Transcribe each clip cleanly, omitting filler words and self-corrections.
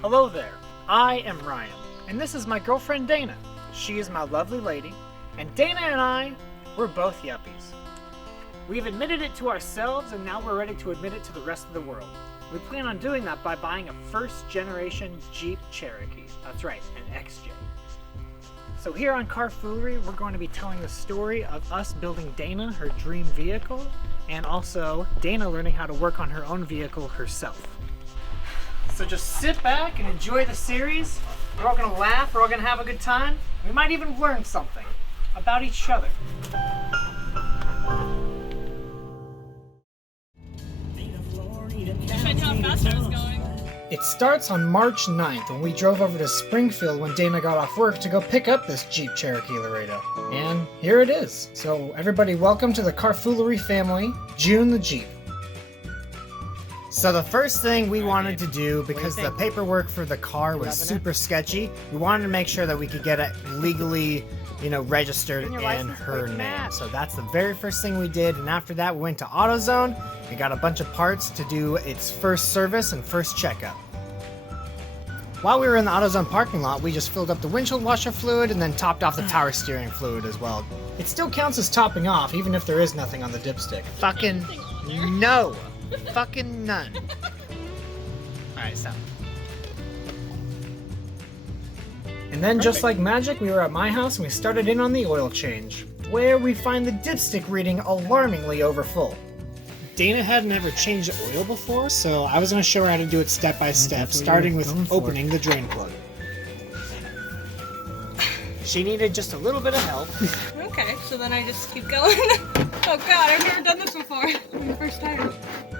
Hello there, I am Ryan, and this is my girlfriend Dana. She is my lovely lady, and Dana and I, we're both yuppies. We've admitted it to ourselves, and now we're ready to admit it to the rest of the world. We plan on doing that by buying a first-generation Jeep Cherokee. That's right, an XJ. So here on Carfoolery, we're going to be telling the story of us building Dana her dream vehicle, and also Dana learning how to work on her own vehicle herself. So just sit back and enjoy the series. We're all gonna laugh, we're all gonna have a good time. We might even learn something about each other. I knew how fast I was going. It starts on March 9th when we drove over to Springfield when Dana got off work to go pick up this Jeep Cherokee Laredo. And here it is. So everybody welcome to the Carfoolery family, June the Jeep. So the first thing we wanted to do, because the paperwork for the car was super sketchy, we wanted to make sure that we could get it legally, registered in her name. So that's the very first thing we did, and after that we went to AutoZone. We got a bunch of parts to do its first service and first checkup. While we were in the AutoZone parking lot, we just filled up the windshield washer fluid and then topped off the power steering fluid as well. It still counts as topping off, even if there is nothing on the dipstick. Fucking no! Fucking none. Alright, stop. And then just like magic, we were at my house and we started in on the oil change, where we find the dipstick reading alarmingly over full. Dana hadn't ever changed oil before, so I was going to show her how to do it step by step, starting with opening the drain plug. She needed just a little bit of help. Okay, so then I just keep going. Oh god, I've never done this before. My first time.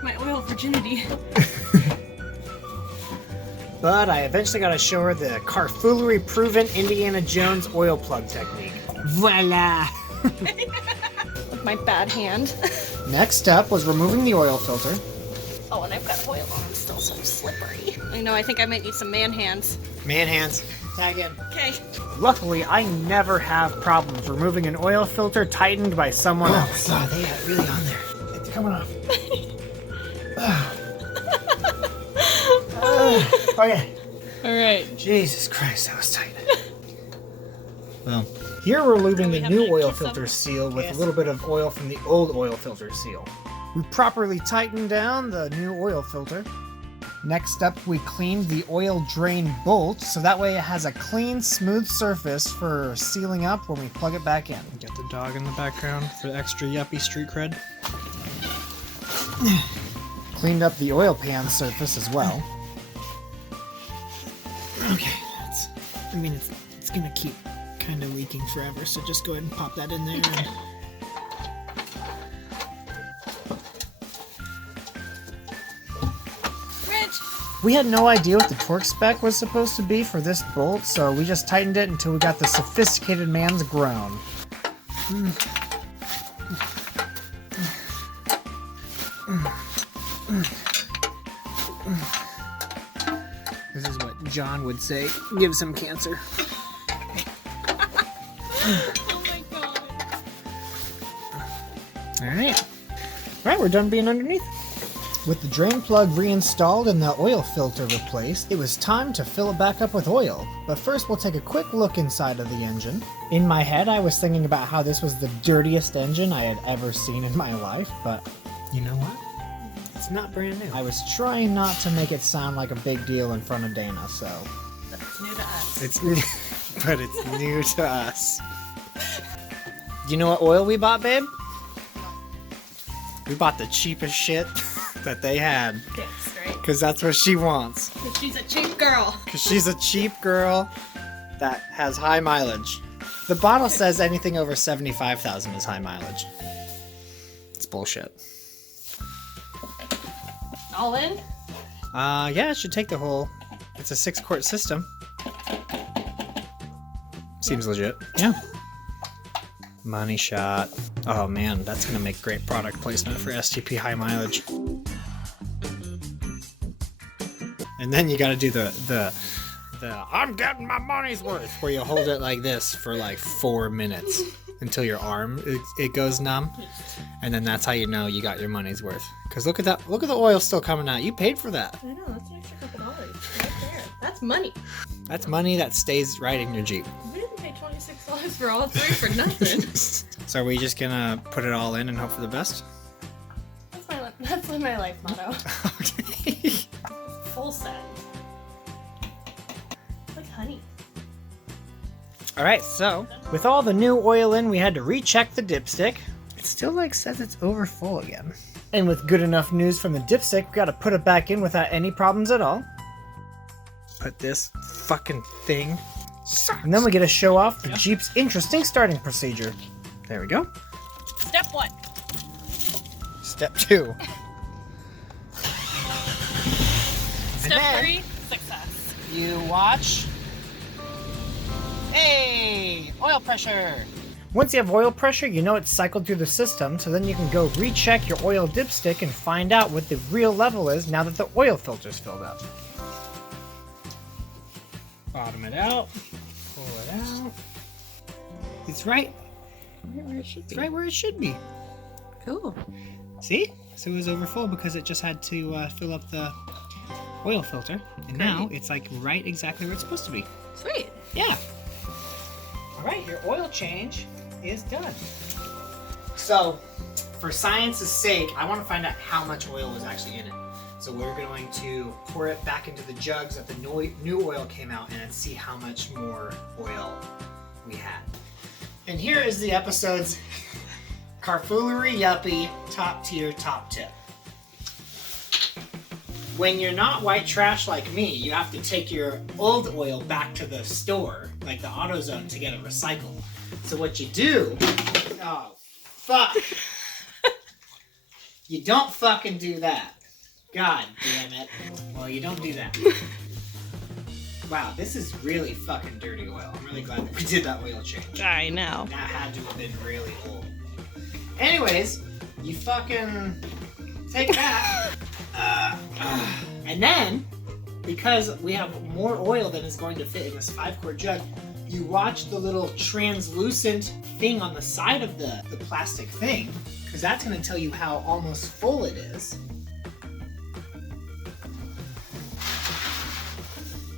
My oil virginity. But I eventually got to show her the Carfoolery proven Indiana Jones oil plug technique. Voila! With my bad hand. Next up was removing the oil filter. Oh, and I've got oil on still, so slippery. I know, I think I might need some man hands. Man hands. Tag in. Okay. Luckily, I never have problems removing an oil filter tightened by someone else. Oh, they got really on there. It's coming off. Okay. Alright. Jesus Christ, that was tight. Well, here we're lubing the new oil filter seal with a little bit of oil from the old oil filter seal. We properly tightened down the new oil filter. Next up, we cleaned the oil drain bolt, so that way it has a clean, smooth surface for sealing up when we plug it back in. Get the dog in the background for the extra yuppie street cred. Cleaned up the oil pan surface as well. Okay, it's gonna keep kind of leaking forever, so just go ahead and pop that in there. And... We had no idea what the torque spec was supposed to be for this bolt, so we just tightened it until we got the sophisticated man's groan. This is what John would say, gives him cancer. Oh my god. Alright, we're done being underneath. With the drain plug reinstalled and the oil filter replaced, it was time to fill it back up with oil. But first we'll take a quick look inside of the engine. In my head I was thinking about how this was the dirtiest engine I had ever seen in my life, but you know what? It's not brand new. I was trying not to make it sound like a big deal in front of Dana, so... That's new to us. It's new, but it's new to us. Do you know what oil we bought, babe? We bought the cheapest shit that they had. Yes, right? Because that's what she wants. Because she's a cheap girl. Because she's a cheap girl that has high mileage. The bottle says anything over 75,000 is high mileage. It's bullshit. All in? Yeah, it should take the whole... It's a 6-quart system. Seems legit. Yeah. Money shot. Oh man, that's gonna make great product placement for STP high mileage. And then you gotta do the I'm getting my money's worth, where you hold it like this for like 4 minutes until your arm it goes numb, and then that's how you know you got your money's worth. Because look at that, look at the oil still coming out. You paid for that. I know, that's an extra $2 right there. That's That's money. That's money that stays right in your Jeep. We didn't pay $26 for all three for nothing. So are we just gonna put it all in and hope for the best? That's my life motto. Okay. Full send. It's like honey. Alright, so with all the new oil in, we had to recheck the dipstick. It still says it's over full again. And with good enough news from the dipstick, we gotta put it back in without any problems at all. Put this fucking thing. Sucks. And then we get to show off the Jeep's interesting starting procedure. There we go. Step 1. Step 2. Step 3, success. You watch. Hey, oil pressure. Once you have oil pressure, you know it's cycled through the system, so then you can go recheck your oil dipstick and find out what the real level is now that the oil filter's filled up. Bottom it out, pull it out. It's right where it should be. It's right where it should be. Cool. See? So it was over full because it just had to fill up the oil filter, and now it's like right exactly where it's supposed to be. Sweet. Yeah. All right, your oil change is done. So, for science's sake, I want to find out how much oil was actually in it. So we're going to pour it back into the jugs that the new oil came out and see how much more oil we had. And here is the episode's Carfoolery Yuppie top tier top tip. When you're not white trash like me, you have to take your old oil back to the store, like the AutoZone, to get it recycled. So what you do, oh fuck, you don't fucking do that. God damn it. Well, you don't do that. Wow, this is really fucking dirty oil. I'm really glad that we did that oil change. I know. That had to have been really old. Anyways, you fucking take that. And then, because we have more oil than is going to fit in this 5-quart jug, you watch the little translucent thing on the side of the plastic thing, because that's going to tell you how almost full it is.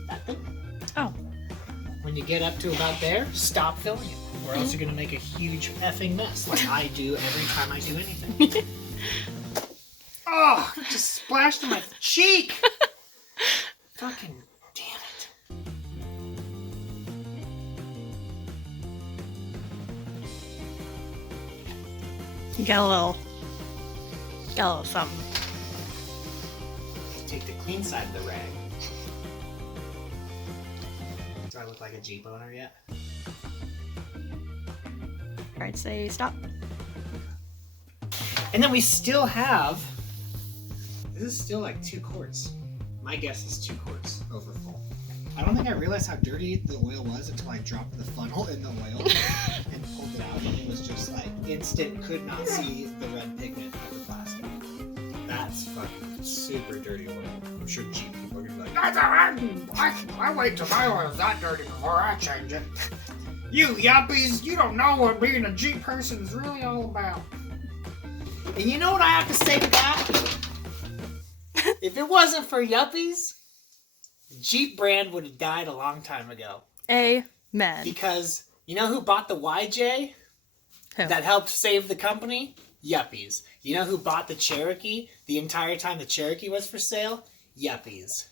That thing. Oh. When you get up to about there, stop filling it, or else you're going to make a huge effing mess, like I do every time I do anything. Oh, it just splashed on my cheek! Fucking damn it. You got a little something. Take the clean side of the rag. Do I look like a Jeep owner yet? Alright, say stop. And then we still have... This is still like 2 quarts. My guess is 2 quarts over full. I don't think I realized how dirty the oil was until I dropped the funnel in the oil and pulled it out, and it was just like instant, could not see the red pigment of the plastic. That's fucking super dirty oil. I'm sure Jeep people are gonna be like, I wait till my oil's that dirty before I change it. You yuppies, you don't know what being a Jeep person is really all about. And you know what I have to say to that? If it wasn't for yuppies, the Jeep brand would have died a long time ago. Amen. Because you know who bought the YJ? Who? That helped save the company? Yuppies. You know who bought the Cherokee the entire time the Cherokee was for sale? Yuppies.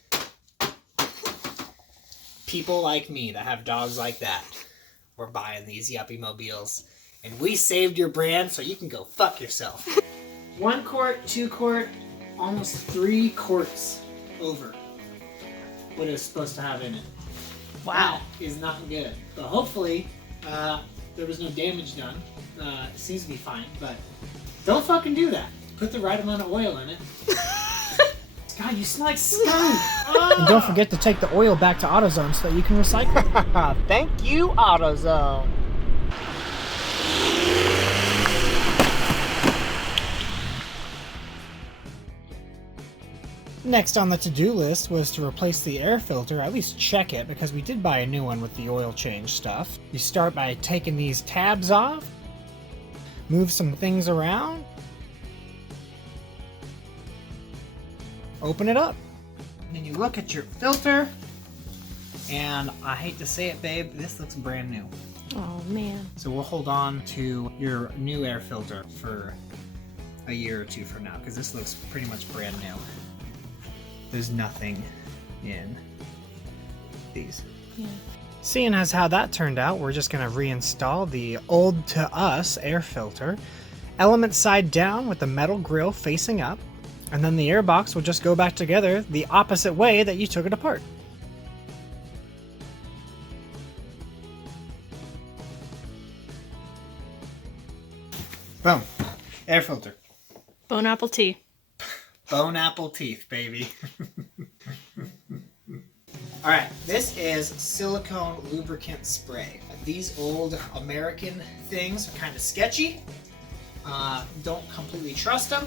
People like me that have dogs like that were buying these yuppie mobiles. And we saved your brand, so you can go fuck yourself. 1 quart, 2 quart, almost 3 quarts over what it's supposed to have in it. Wow. That is not good. But hopefully, there was no damage done. It seems to be fine, but don't fucking do that. Put the right amount of oil in it. God, you smell like skunk. Oh. And don't forget to take the oil back to AutoZone so that you can recycle it. Thank you, AutoZone. Next on the to-do list was to replace the air filter, at least check it, because we did buy a new one with the oil change stuff. You start by taking these tabs off, move some things around, open it up. And then you look at your filter, And I hate to say it, babe, this looks brand new. Oh man. So we'll hold on to your new air filter for a year or two from now, because this looks pretty much brand new. There's nothing in these. Yeah. Seeing as how that turned out, we're just going to reinstall the old to us air filter, element side down with the metal grill facing up, and then the air box will just go back together the opposite way that you took it apart. Boom. Air filter. Bone apple tea. Bone apple teeth, baby. Alright, this is silicone lubricant spray. These old American things are kind of sketchy. Don't completely trust them.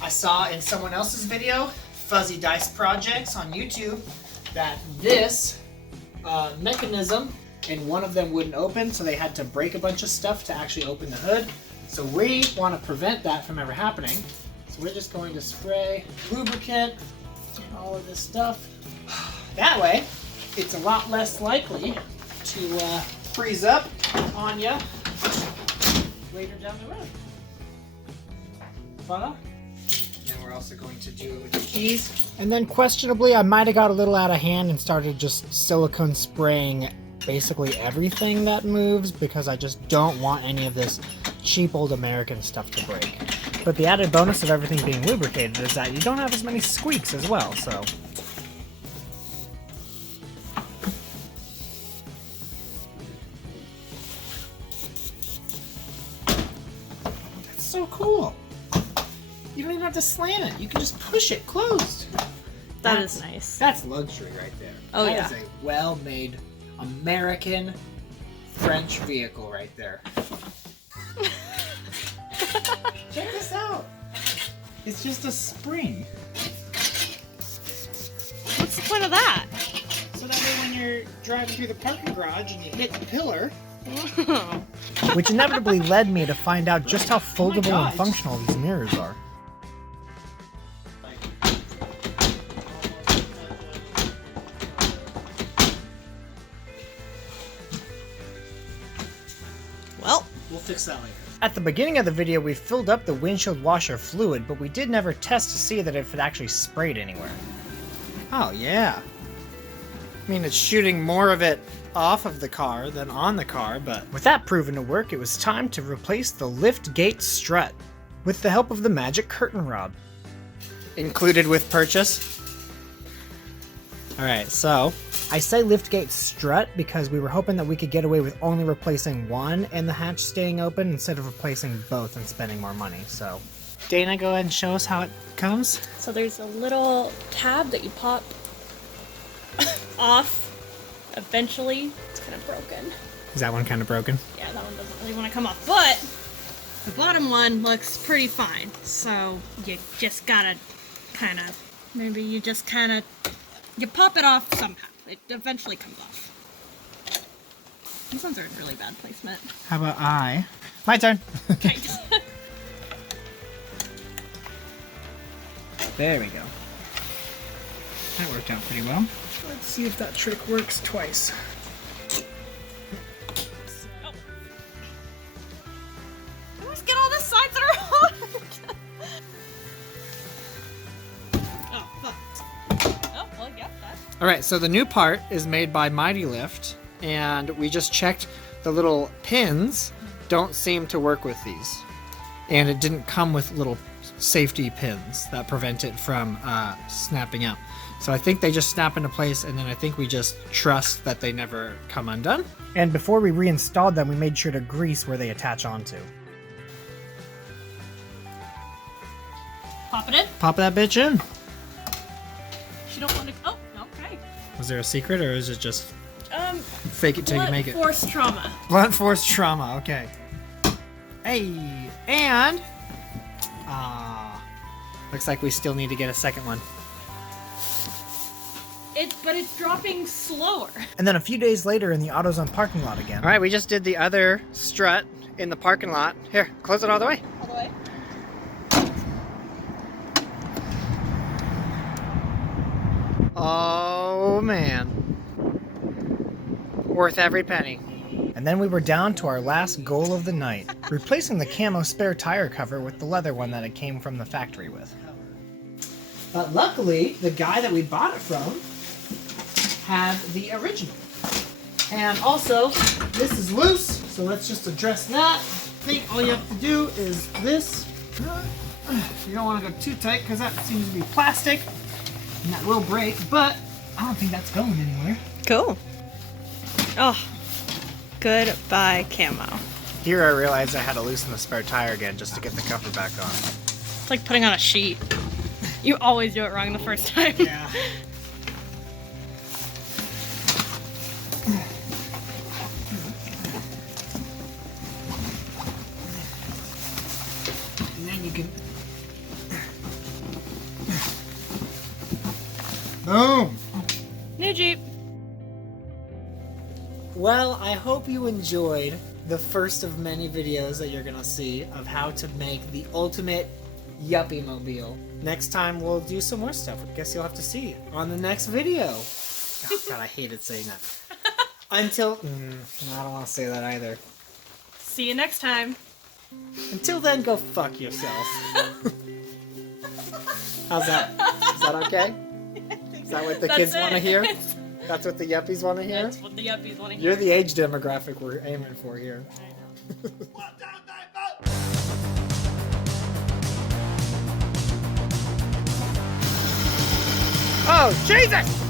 I saw in someone else's video, Fuzzy Dice Projects on YouTube, that this mechanism in one of them wouldn't open, so they had to break a bunch of stuff to actually open the hood. So we want to prevent that from ever happening. So we're just going to spray lubricant and all of this stuff. That way, it's a lot less likely to freeze up on you later down the road. Voila. Then we're also going to do it with the keys. And then questionably, I might have got a little out of hand and started just silicone spraying basically everything that moves, because I just don't want any of this cheap old American stuff to break. But the added bonus of everything being lubricated is that you don't have as many squeaks as well, so. That's so cool. You don't even have to slam it. You can just push it closed. That is nice. That's luxury right there. Oh, that yeah. is a well-made American French vehicle right there. Check this out. It's just a spring. What's the point of that? So that way when you're driving through the parking garage and you hit the pillar. Which inevitably led me to find out just how foldable and functional these mirrors are. Well, we'll fix that later. At the beginning of the video, we filled up the windshield washer fluid, but we did never test to see that if it actually sprayed anywhere. Oh, yeah. I mean, it's shooting more of it off of the car than on the car, but with that proven to work, it was time to replace the Liftgate Strut with the help of the magic curtain rod. Included with purchase. Alright, so I say Liftgate Strut because we were hoping that we could get away with only replacing one and the hatch staying open instead of replacing both and spending more money, so. Dana, go ahead and show us how it comes. so there's a little tab that you pop off eventually. It's kind of broken. Is that one kind of broken? Yeah, that one doesn't really want to come off, but the bottom one looks pretty fine. So you just gotta kind of, maybe you just kind of, you pop it off somehow. It eventually comes off. These ones are in really bad placement. How about I? My turn. Okay. There we go. That worked out pretty well. Let's see if that trick works twice. Oh. I always get all the sides that are hard. Oh, fuck. Oh, well, yeah, that. Alright, so the new part is made by Mighty Lift, and we just checked the little pins don't seem to work with these. And it didn't come with little safety pins that prevent it from snapping out. So I think they just snap into place, and then I think we just trust that they never come undone. And before we reinstalled them, we made sure to grease where they attach onto. Pop it in. Pop that bitch in. You don't want to. Oh, okay. Was there a secret, or is it just fake it till you make it? Force trauma. Blunt force trauma, okay. Hey, and looks like we still need to get a second one. But it's dropping slower. And then a few days later in the AutoZone parking lot again. All right, we just did the other strut in the parking lot. Here, close it all the way. All the way. Oh man. Worth every penny. And then we were down to our last goal of the night, replacing the camo spare tire cover with the leather one that it came from the factory with. But luckily, the guy that we bought it from had the original. And also, this is loose, so let's just address that. I think all you have to do is this. You don't want to go too tight because that seems to be plastic, and that will break, but I don't think that's going anywhere. Cool. Oh, goodbye camo. Here I realized I had to loosen the spare tire again just to get the cover back on. It's like putting on a sheet. You always do it wrong the first time. Yeah. And then you can... Boom! New Jeep. Well, I hope you enjoyed the first of many videos that you're gonna see of how to make the ultimate yuppie mobile. Next time we'll do some more stuff. I guess you'll have to see on the next video. Oh, God, I hated saying that. Until... no, I don't want to say that either. See you next time. Until then, go fuck yourself. How's that? Is that okay? Is that what the kids want to hear? That's what the yuppies want to hear? That's what the yuppies want to hear. You're the age demographic we're aiming for here. I know. Oh, Jesus!